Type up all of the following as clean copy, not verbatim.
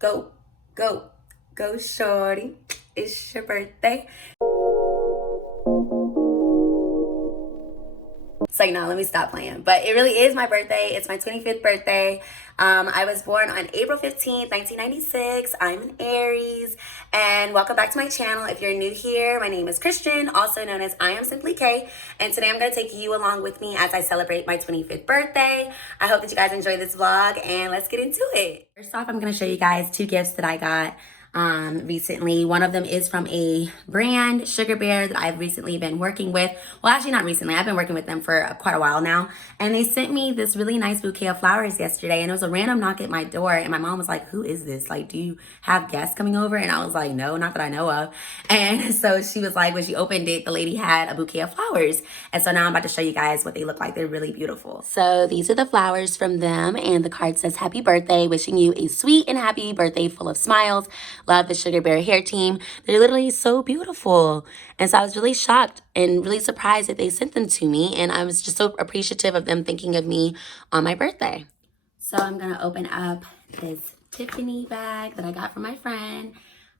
Go, go, go, shorty. It's your birthday. It's like, no, let me stop playing. But it really is my birthday. It's my 25th birthday. I was born on April 15th, 1996. I'm an Aries. And welcome back to my channel. If you're new here, my name is Christian, also known as I Am Simply K. And today I'm going to take you along with me as I celebrate my 25th birthday. I hope that you guys enjoy this vlog, and let's get into it. First off, I'm going to show you guys two gifts that I got recently. One of them is from a brand, Sugar Bear, that I've recently been working with. Well, actually not recently. I've been working with them for quite a while now. And they sent me this really nice bouquet of flowers yesterday, and it was a random knock at my door. And my mom was like, "Who is this? Like, do you have guests coming over?" And I was like, "No, not that I know of." And so she was like, when she opened it, the lady had a bouquet of flowers. And so now I'm about to show you guys what they look like. They're really beautiful. So these are the flowers from them, and the card says, "Happy birthday, wishing you a sweet and happy birthday full of smiles. Love, the Sugar Bear hair team." They're literally so beautiful. And so I was really shocked and really surprised that they sent them to me. And I was just so appreciative of them thinking of me on my birthday. So I'm going to open up this Tiffany bag that I got from my friend.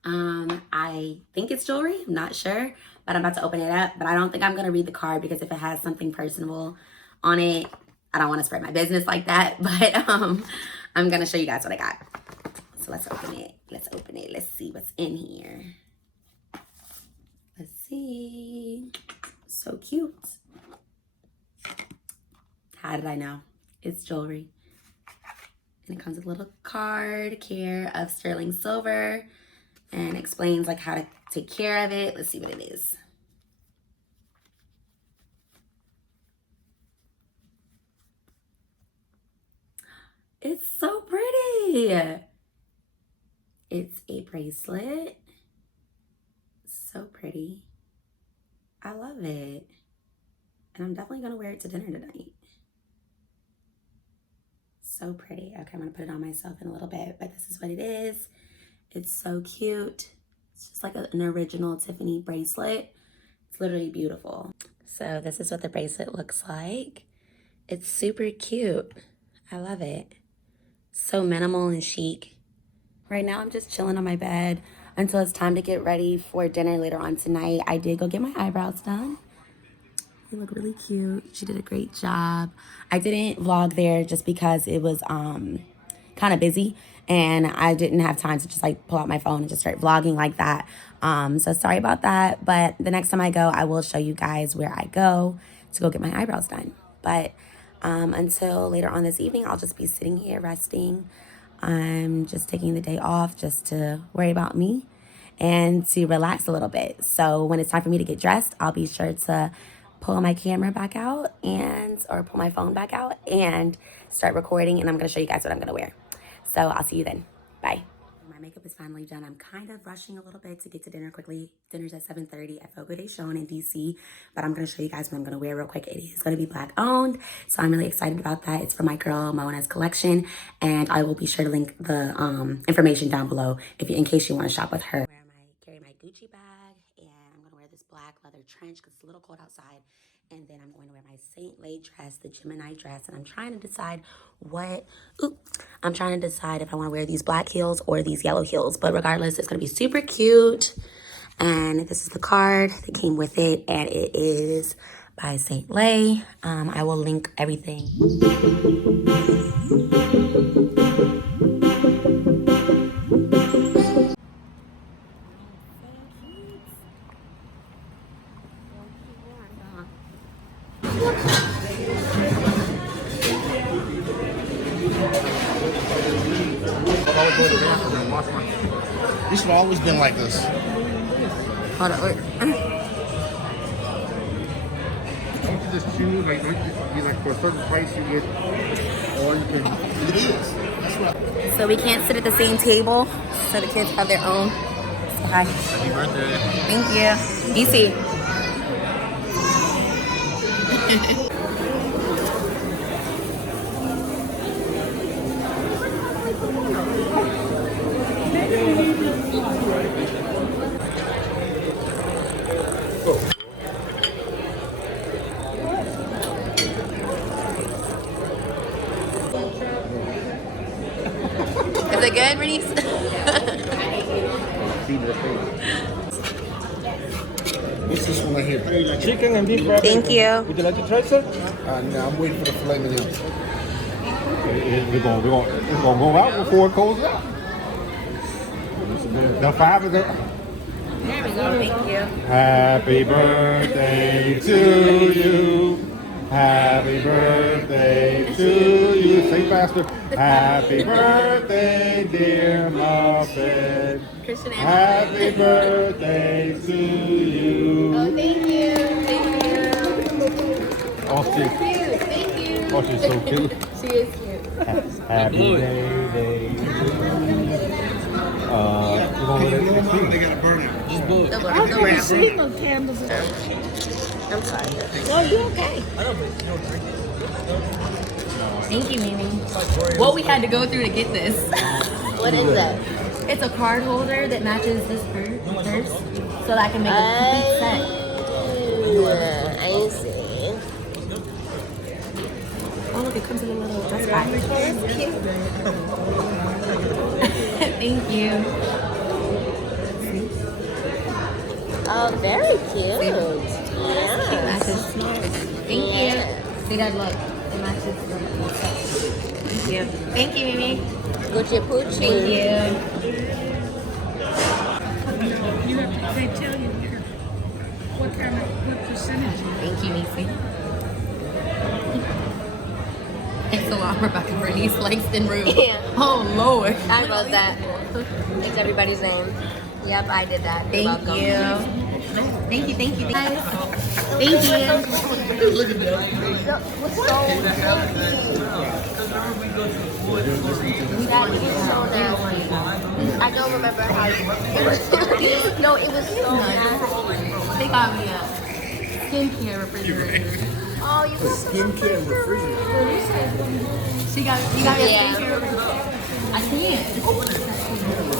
I think it's jewelry. I'm not sure. But I'm about to open it up. But I don't think I'm going to read the card, because if it has something personal on it, I don't want to spread my business like that. But I'm going to show you guys what I got. So let's open it. Let's open it. Let's see what's in here. Let's see. So cute. How did I know? It's jewelry. And it comes with a little card, care of sterling silver, and explains like how to take care of it. Let's see what it is. It's so pretty. It's a bracelet. So pretty. I love it. And I'm definitely gonna wear it to dinner tonight. So pretty. Okay, I'm gonna put it on myself in a little bit, but this is what it is. It's so cute. It's just like an original Tiffany bracelet. It's literally beautiful. So this is what the bracelet looks like. It's super cute. I love it. So minimal and chic. Right now I'm just chilling on my bed until it's time to get ready for dinner later on tonight. I did go get my eyebrows done. They look really cute. She did a great job. I didn't vlog there just because it was kind of busy, and I didn't have time to just like pull out my phone and just start vlogging like that. So sorry about that. But the next time I go, I will show you guys where I go to go get my eyebrows done. But until later on this evening, I'll just be sitting here resting. I'm just taking the day off just to worry about me and to relax a little bit. So when it's time for me to get dressed, I'll be sure to pull my camera back out or pull my phone back out and start recording. And I'm going to show you guys what I'm going to wear. So I'll see you then. Bye. My makeup is finally done. I'm kind of rushing a little bit to get to dinner quickly. Dinner's at 7:30 at Fogo in DC. But I'm going to show you guys what I'm going to wear real quick. It is going to be Black owned. So I'm really excited about that. It's from my girl, Mona's collection. And I will be sure to link the information down below in case you want to shop with her. Carry my Gucci bag. And I'm going to wear this black leather trench because it's a little cold outside. And then I'm going to wear my Saint Lay dress, the Gemini dress. And I'm trying to decide if I want to wear these black heels or these yellow heels. But regardless, it's going to be super cute. And this is the card that came with it. And it is by Saint Lay. I will link everything. This have always been like this. Hold on, wait. Don't you just choose, like, don't you like for a certain price you get, or you can... It is. That's right. So we can't sit at the same table, so the kids have their own. Say hi. Happy birthday. Thank you. DC. Is it good, Bernice? What's this one right here? Chicken and beef wrap. Thank you. Would you like to try some? No, I'm waiting for the filet mignon. We're gonna go out before it goes out. The 5 is up. There we go. Thank you. Happy birthday to you. Happy birthday to you. Say faster. Happy birthday, dear Muffin. Christian and Happy birthday to you. Oh, thank you. Thank you. Oh, she's so cute. She is cute. Happy birthday. We're gonna let it speak. They gotta burn it. Just blow it. I'm sorry. No, you okay? Thank you, Mimi. What we had to go through to get this. What is that? It's a card holder that matches this purse, so that I can make a complete set. I see. Oh, look, it comes in a little dress bag. Thank you. Oh, very cute. Yeah. Matches. Thank you. See that look? It matches the set. Thank you. Thank you, Mimi. Gucci Poochie. Thank you. They tell you what percentage. Thank you, Nisi. Thanks a lot, Rebecca, for these Langston room. Yeah. Oh, Lord. I wrote that. It's everybody's name. Yep, I did that. You're Thank welcome. you. Thank you, thank you, thank you. Thank you. Look at that. That was so nasty. I don't remember how you. No, it was so nasty. They got me a skincare refrigerator. Oh, you got Skincare refrigerator. You got me a Yeah. skincare refrigerator. I can't.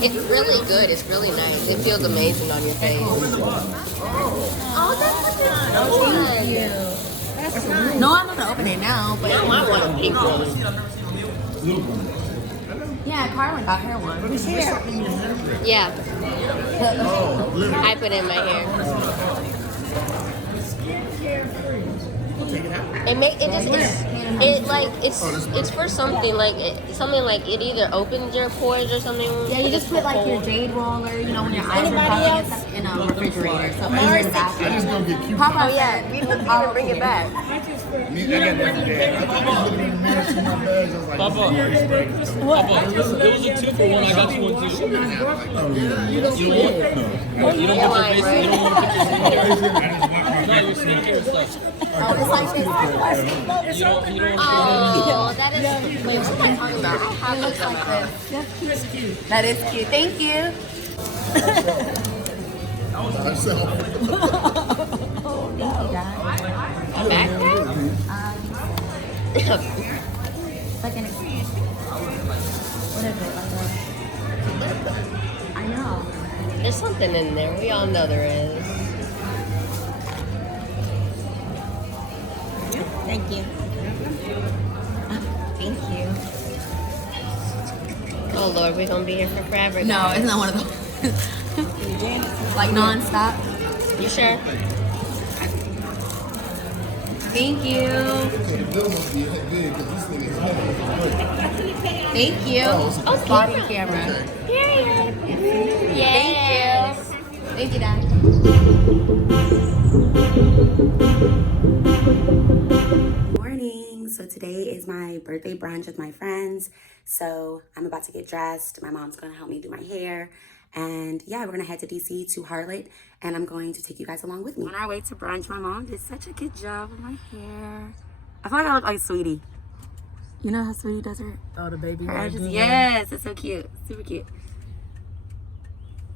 It's really good. It's really nice. It feels amazing on your face. Oh, that's good. No, I'm not gonna open it now, but I want a pink one. yeah, Carlin got her one. Yeah. I put it in my hair. It's for something like it either opens your pores or something. Yeah, you just put like your jade roller, you know, when your eyes are puffy and stuff in a refrigerator. So in the bathroom. I just don't get cute. Papa Oh yeah, we didn't even bring it back. I got that from Dad. I thought I was looking in the mirror, see my bags. I was like, Papa, it was a 2-for-1. I got you one too. You don't want your bracelet. You don't want to put your skincare. No, your skincare stuff. Oh, it's like this. You don't want Oh, that is. Wait, what am I talking about? I have Looks this like like this. That is cute. Thank you. myself. a backpack. It's like an what is it? I know. There's something in there. We all know there is. Thank you. Thank you. Oh Lord, we're gonna be here for forever. No, it's not one of those. Like non-stop. You sure? Thank you. The bill must be big because this thing is heavy. Thank you. Oh, Body camera. Yes. Thank you, Dad. Morning. So today is my birthday brunch with my friends. So I'm about to get dressed. My mom's gonna help me do my hair. And yeah, we're gonna head to DC to Harlot, and I'm going to take you guys along with me. On our way to brunch, my mom did such a good job with my hair. I feel like I look like Sweetie. You know how Sweetie does her? Oh, the baby. Her edges? Yes, it's so cute. Super cute.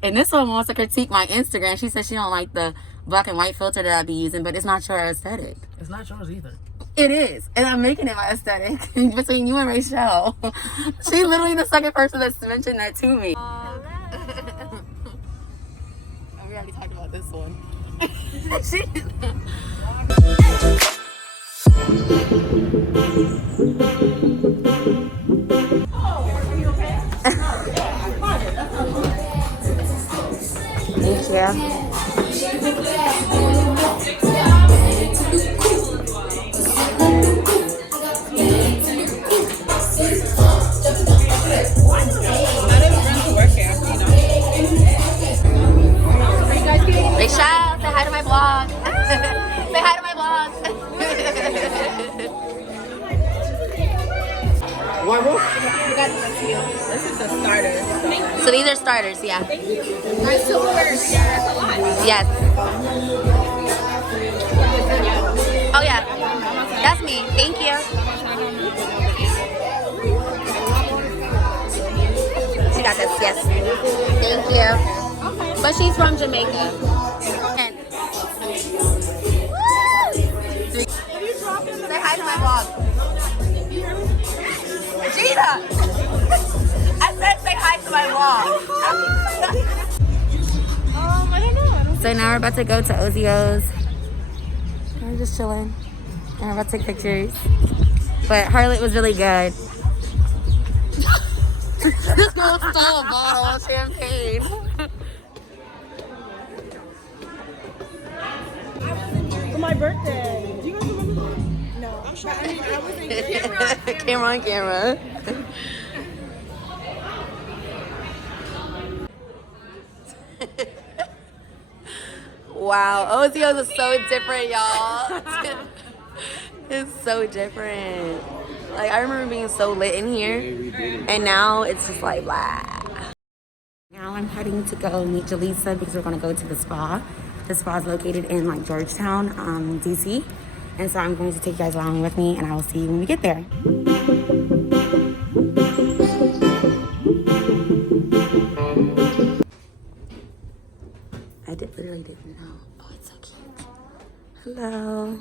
And this one wants to critique my Instagram. She says she don't like the black and white filter that I be using, but it's not your aesthetic. It's not yours either. It is. And I'm making it my aesthetic between you and Rachel. She's literally the second person that's mentioned that to me. We already talked about this one. Hey, Chao, say hi to my vlog. Say hi to my vlog. This is a starter. So these are starters, yeah. My silverware is here. That's a lot. Yes. Oh yeah, that's me. Thank you. She got this. Yes. Thank you. But she's from Jamaica. And say hi to my vlog. Gina! I said say hi to my vlog. I don't know. So now we're about to go to Ozio's. We're just chilling. And we're about to take pictures. But Harlot was really good. This girl stole a bottle of champagne. For my birthday. Do you guys remember? No. I'm sure. I mean, I was in Camera on camera. Wow, Ozio's is so different, y'all. It's so different. Like, I remember being so lit in here, and now it's just like blah. Now I'm heading to go meet Jaleesa because we're gonna go to the spa. The spa is located in like Georgetown, DC, and so I'm going to take you guys along with me, and I will see you when we get there. I literally didn't know. Oh, it's so cute. Hello.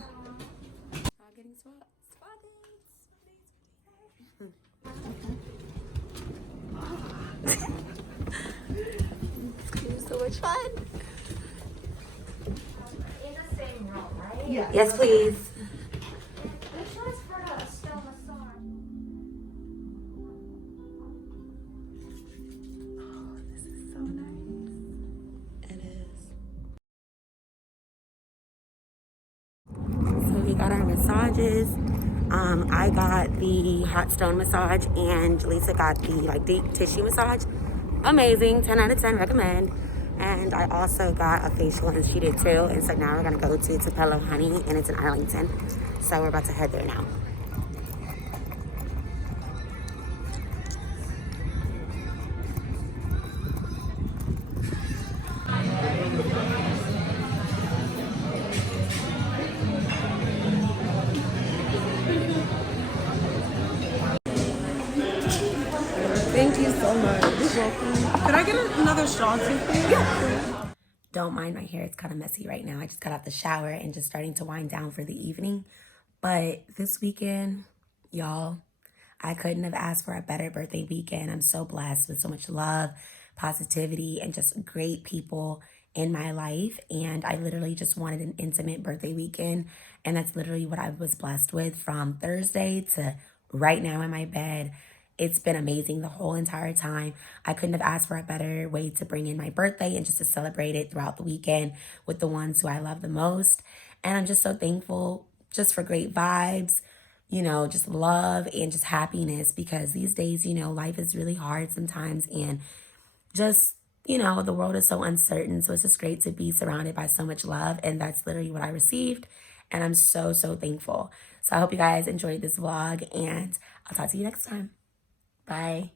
Getting spa dates. So much fun. In the same room, right? Yeah. Yes, please. Which one's for the still massage? Oh, this is so nice. It is. So we got our massages. I got the hot stone massage and Jaleesa got the like deep tissue massage. Amazing, 10 out of 10, recommend. And I also got a facial and she did too. And so now we're gonna go to Tupelo Honey and it's in Arlington. So we're about to head there now. Thank you so much. You're welcome. Could I get another straw too? Yeah. Don't mind my hair, it's kind of messy right now. I just got out the shower and just starting to wind down for the evening. But this weekend, y'all, I couldn't have asked for a better birthday weekend. I'm so blessed with so much love, positivity, and just great people in my life. And I literally just wanted an intimate birthday weekend. And that's literally what I was blessed with from Thursday to right now in my bed. It's been amazing the whole entire time. I couldn't have asked for a better way to bring in my birthday and just to celebrate it throughout the weekend with the ones who I love the most. And I'm just so thankful just for great vibes, you know, just love and just happiness because these days, you know, life is really hard sometimes and just, you know, the world is so uncertain. So it's just great to be surrounded by so much love. And that's literally what I received. And I'm so, so thankful. So I hope you guys enjoyed this vlog and I'll talk to you next time. Bye.